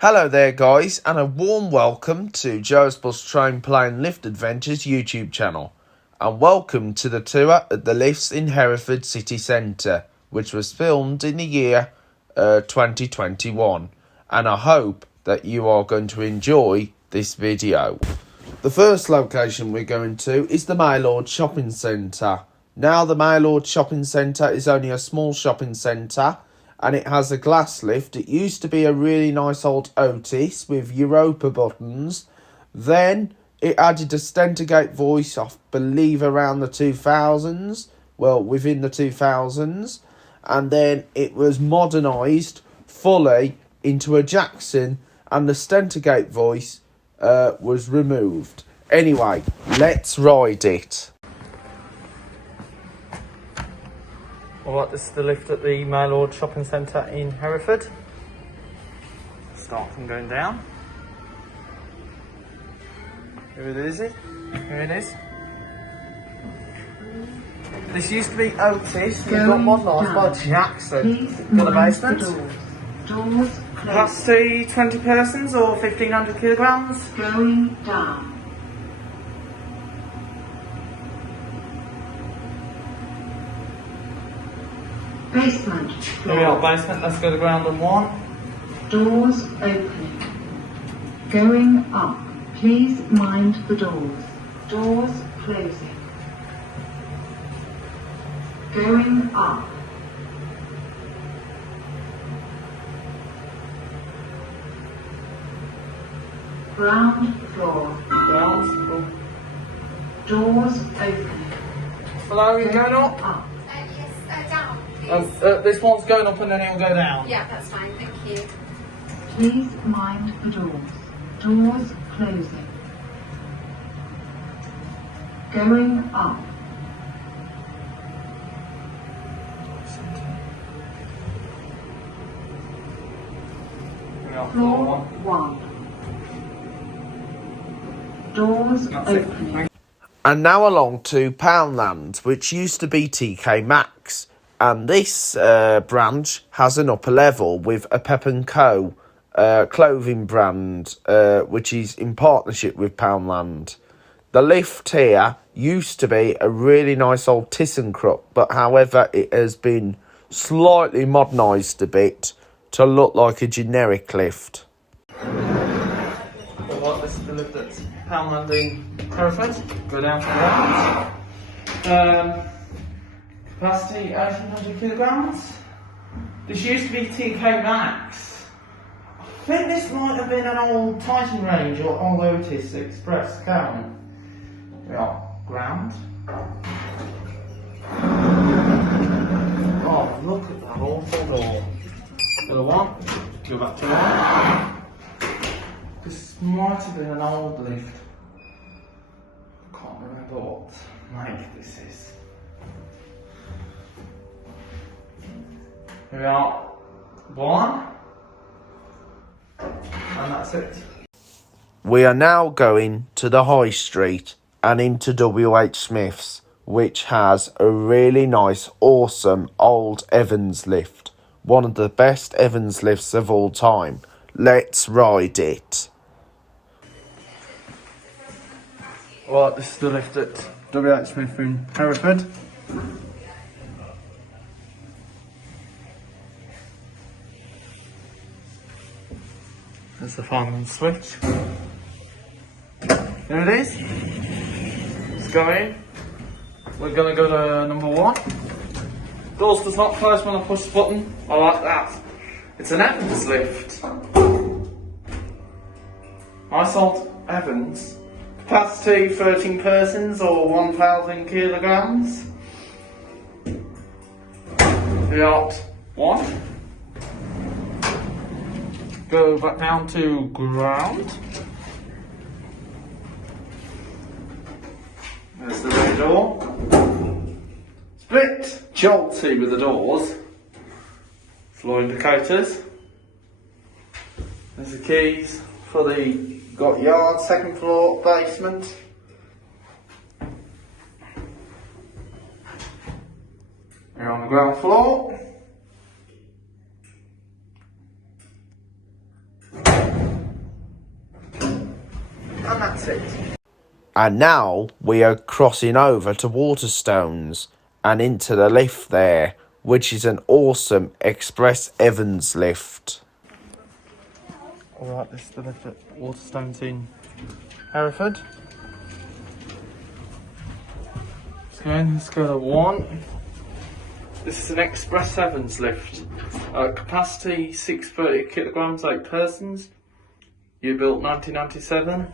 Hello there guys, and a warm welcome to Joe's Bus Train Plane Lift Adventures YouTube channel, and welcome to the tour at the lifts in Hereford city centre, which was filmed in the year 2021, and I hope that you are going to enjoy this video. The first location we're going to is the Maylord Shopping Centre. Now the Maylord Shopping Centre is only a small shopping centre, and it has a glass lift. It used to be a really nice old Otis with Europa buttons. Then it added a Stentergate voice, I believe around the 2000s. Well, within the 2000s. And then it was modernised fully into a Jackson, and the Stentergate voice was removed. Anyway, let's ride it. Alright, this is the lift at the Maylord Shopping Centre in Hereford. Start from going down. Here it is. Here it is. This used to be Otis, and it got modernised by Jackson for the basement. Doors Capacity 20 persons or 1500 kilograms. going down. Basement Here we are, basement. Let's go to ground on one. Doors opening. Going up. Please mind the doors. Doors closing. Going up. Ground floor. Ground. Doors opening. Hello, you going up? Up. Yes, down, please. This one's going up and then it'll go down. Yeah, that's fine, thank you. Please mind the doors. Doors closing. Going up. Here we are, Floor floor 1. Doors That's it. opening. And now along to Poundland, which used to be TK Maxx. And this branch has an upper level with a Pep & Co. Clothing brand, which is in partnership with Poundland. The lift here used to be a really nice old ThyssenKrupp, but however it has been slightly modernised a bit to look like a generic lift. Alright, this is the lift at Poundland in Hereford. Go down to the right. Capacity 1800 kilograms. This used to be TK Maxx. I think this might have been an old Titan range or old Otis Express can. We are ground. Oh, look at that awful door. Another one. Go back to one. This might have been an old lift. I can't remember what make this is. Here we are, one, and that's it. We are now going to the High Street and into WH Smith's, which has a really nice, awesome old Evans lift. One of the best Evans lifts of all time. Let's ride it. Right, this is the lift at WH Smith in Hereford. There's the final switch. There it is. Let's go in. We're going to go to number 1. Doors does not close when I push the button. I like that. It's an Evans lift. Nice old Evans. Capacity 13 persons or 1000 kilograms. Yacht 1. Go back down to ground. There's the rear door. Split jolty with the doors. Floor indicators. There's the keys for the got yard, second floor, basement. We're on the ground floor. And that's it. And now we are crossing over to Waterstones and into the lift there, which is an awesome Express Evans lift. Alright, this is the lift at Waterstones in Hereford. Let's go to 1. This is an Express Evans lift. Capacity 630 kilograms, 8 persons. Year built 1997.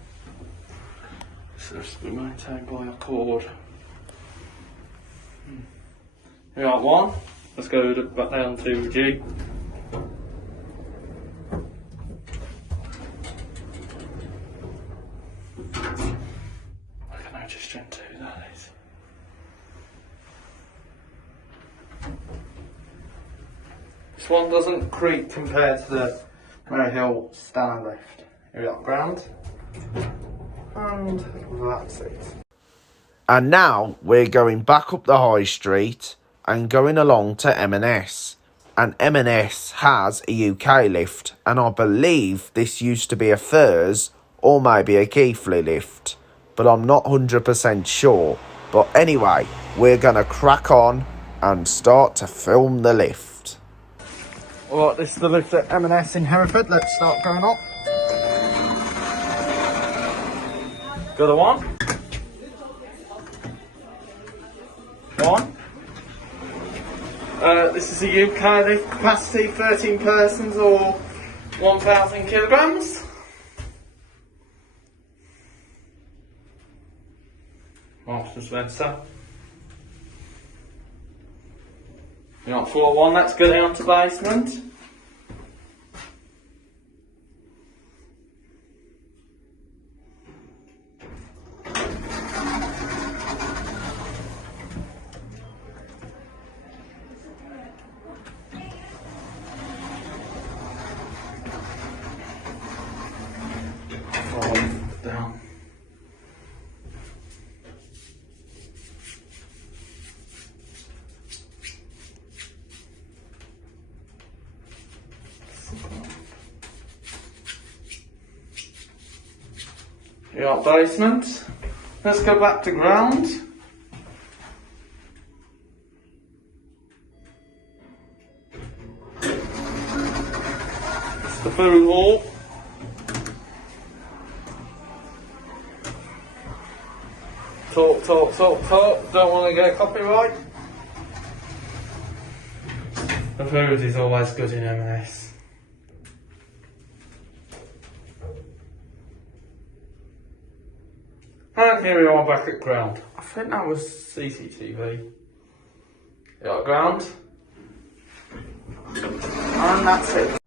So this will be maintained by a cord. Here are 1. Let's go back down to G. I can now just jump to that is. This one doesn't creak compared to the Mary Hill standard lift. Here we are, ground. And that's it. And now we're going back up the high street and going along to M&S. And M&S has a UK lift, and I believe this used to be a Furs or maybe a Keithley lift, but I'm not 100% sure. But anyway, we're going to crack on and start to film the lift. Alright, this is the lift at M&S in Hereford. Let's start going up. Go to 1. 1. This is a UK lift, capacity 13 persons or 1,000 kilograms. Marks dispenser. You're on floor 1, let's go down to basement. Down. You're at basement. Let's go back to ground. It's the food hall. Talk. Don't want to get copyright. The food is always good in M&S. And here we are back at ground. I think that was CCTV. Yeah, ground. And that's it.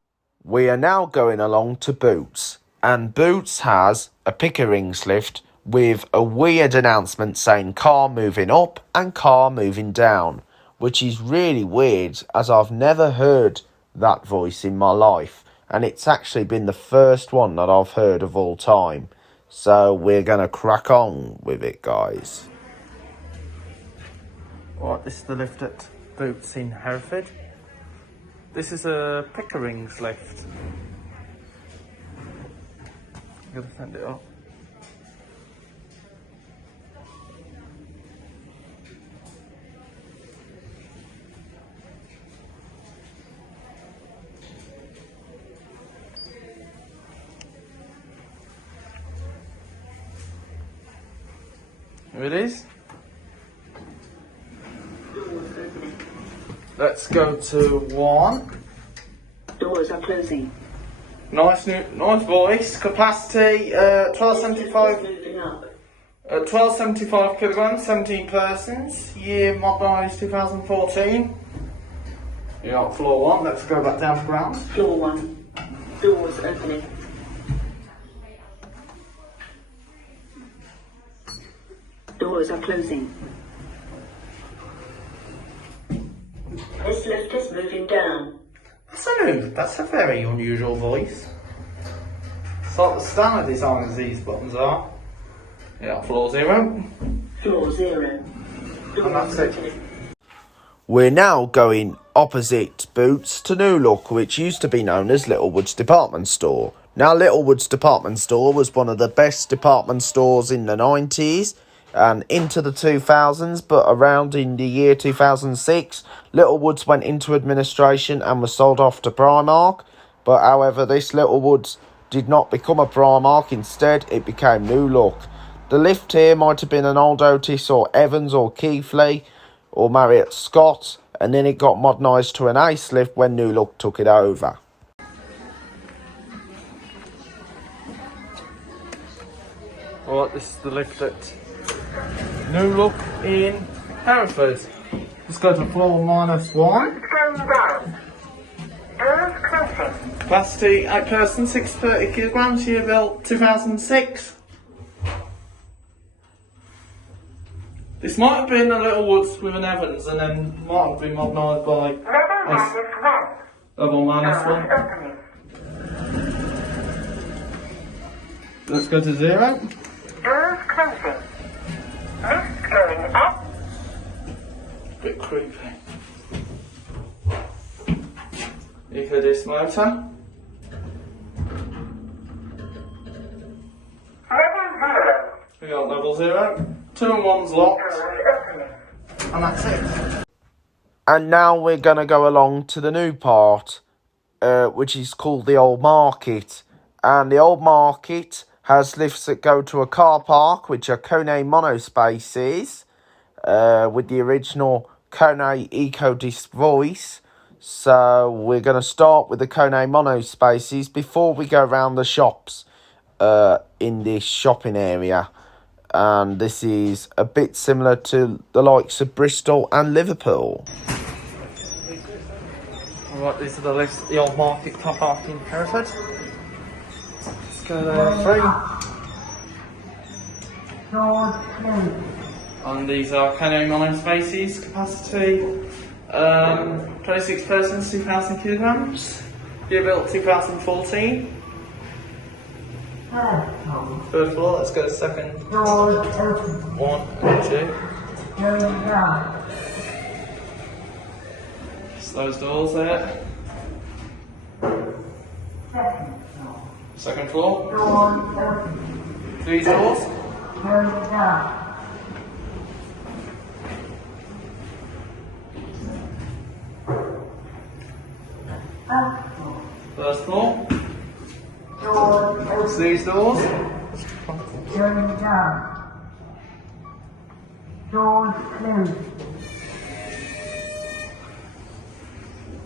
We are now going along to Boots, and Boots has a Pickering's lift with a weird announcement saying car moving up and car moving down, which is really weird as I've never heard that voice in my life, and it's actually been the first one that I've heard of all time. So we're going to crack on with it, guys. Right, this is the lift at Boots in Hereford. This is a Pickering's lift. I'm going to send it up. Here it is. Let's go to 1. Doors are closing. Nice voice. Capacity 1275. Moving up. 1275 kilograms, 17 persons. Year modernised 2014. You're on floor 1. Let's go back down to ground. Floor 1. Doors opening. Doors are closing. This lift is moving down. That's a very unusual voice. It's like the standard design as these buttons are. Yeah, floor 0. Floor 0. And Doors that's it. opening. We're now going opposite Boots to New Look, which used to be known as Littlewoods Department Store. Now, Littlewood's department store was one of the best department stores in the 90s and into the 2000s, but around in the year 2006, Littlewood's went into administration and was sold off to Primark. But however, this Littlewood's did not become a Primark. Instead, it became New Look. The lift here might have been an old Otis or Evans or Keighley or Marriott Scott, and then it got modernised to an Ace lift when New Look took it over. Alright, this is the lift at New Look in Hereford. Let's go to floor -1. Capacity 8 person, 630 kilograms, year built 2006. This might have been a Littlewoods with an Evans and then might have been modernised by level -1. Let's go to 0. Doors closing. Lift going up. Bit creepy. Eco disc motor. Level 0. We got level 0. 2 and 1's locked. And that's it. And now we're going to go along to the new part, which is called the Old Market. And the Old Market has lifts that go to a car park, which are Kone monospaces, with the original Kone EcoDisc voice. So we're going to start with the Kone monospaces before we go around the shops in this shopping area. And this is a bit similar to the likes of Bristol and Liverpool. Alright, these are the lifts at the Old Market car park in Hereford. Let's go there, 3. And these are Kone monospaces, capacity 26 persons, 2,000 kilograms. Year built 2014. Third floor, let's go to second. 1 and 2. Just those doors there. Second floor. These doors. First floor. These doors.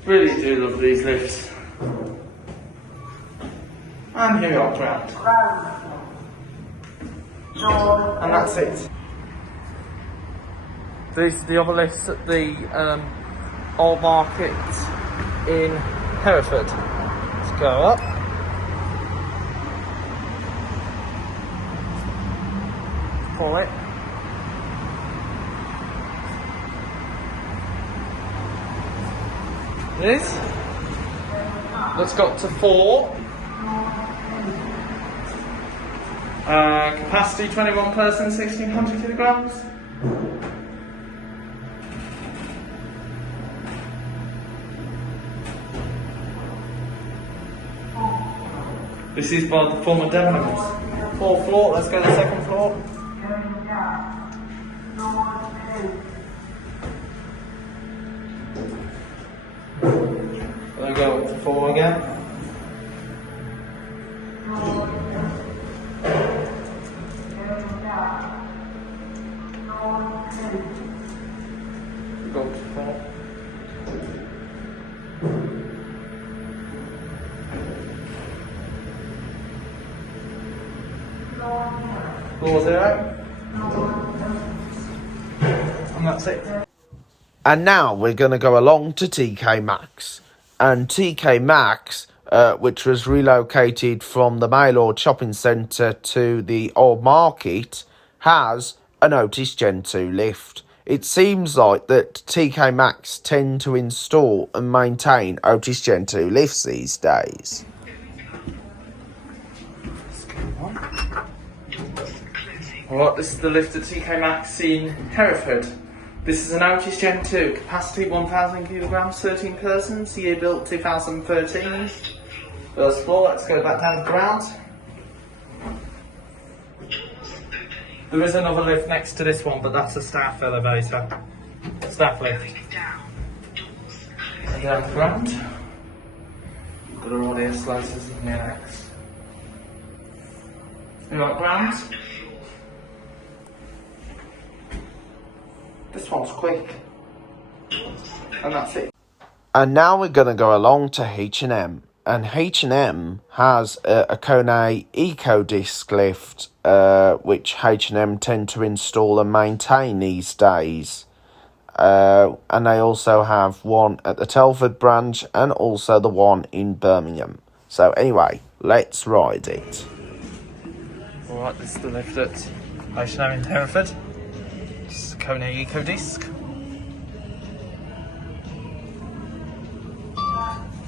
Really do love these lifts. And here we are, ground. And that's it. These are the other lifts at the Old Market in Hereford. Let's go up. Pull it. This. Let's go up to 4. Capacity 21 persons, 1,600 kilograms. This is by the former Devoners. 4th floor, let's go to the 2nd floor. Then go up to 4 again. Go up to 4. Floor 0. And that's it. And now we're going to go along to TK Maxx. And TK Maxx, which was relocated from the Maylord Shopping Centre to the Old Market, has an Otis Gen 2 lift. It seems like that TK Maxx tend to install and maintain Otis Gen 2 lifts these days. Alright, this is the lift at TK Maxx in Hereford. This is an Otis Gen 2, capacity 1,000 kilograms, 13 persons, year built 2013. First floor, let's go back down to the ground. There is another lift next to this one, but that's a staff elevator. Staff lift. And down to the ground. Got all the escalators in the annex. You like ground? This one's quick. And that's it. And now we're going to go along to H&M. And H&M has a Kone Eco Disc lift, which H&M tend to install and maintain these days. And they also have one at the Telford branch and also the one in Birmingham. So anyway, let's ride it. Alright, this is the lift at H&M in Hereford. This is a Kone Eco Disc.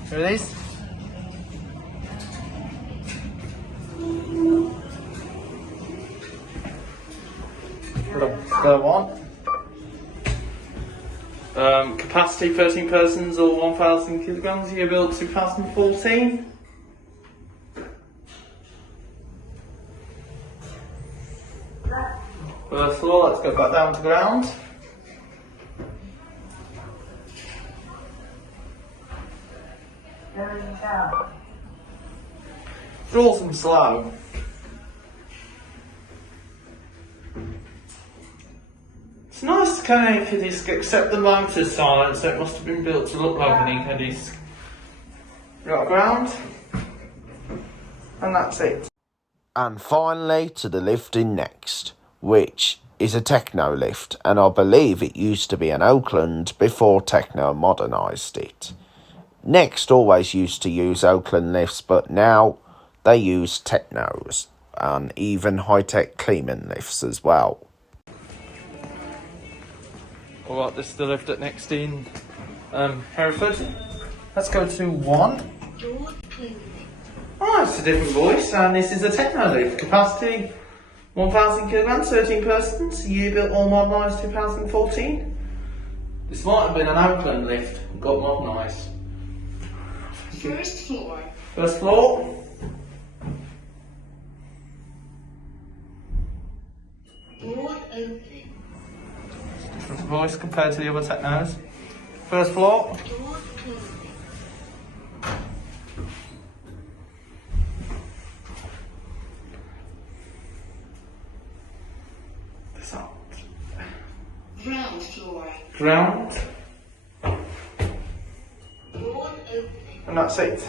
Here it is. The one. Capacity 13 persons or 1,000 kilograms. Year built 2014. First floor, let's go back down to the ground. Draws them slow. It's nice Kone Eco Disc, except the motor's silent, so it must have been built to look like an Eco Disc. Got a ground, and that's it. And finally to the lifting next, which is a Techno lift, and I believe it used to be an Oakland before Techno modernised it. Next always used to use Oakland lifts, but now they use Technos and even high-tech Kleeman lifts as well. Alright, this is the lift at next in Hereford. Let's go to 1. Oh, it's a different voice, and this is a Techno lift. Capacity 1,000 kilograms, 13 persons. Year built or modernised 2014. This might have been an Oakland lift, got modernised. First floor. First floor. Door open. Different voice compared to the other Technos. First floor. Door closing. This up. Ground floor. Ground. Door open. And that's it.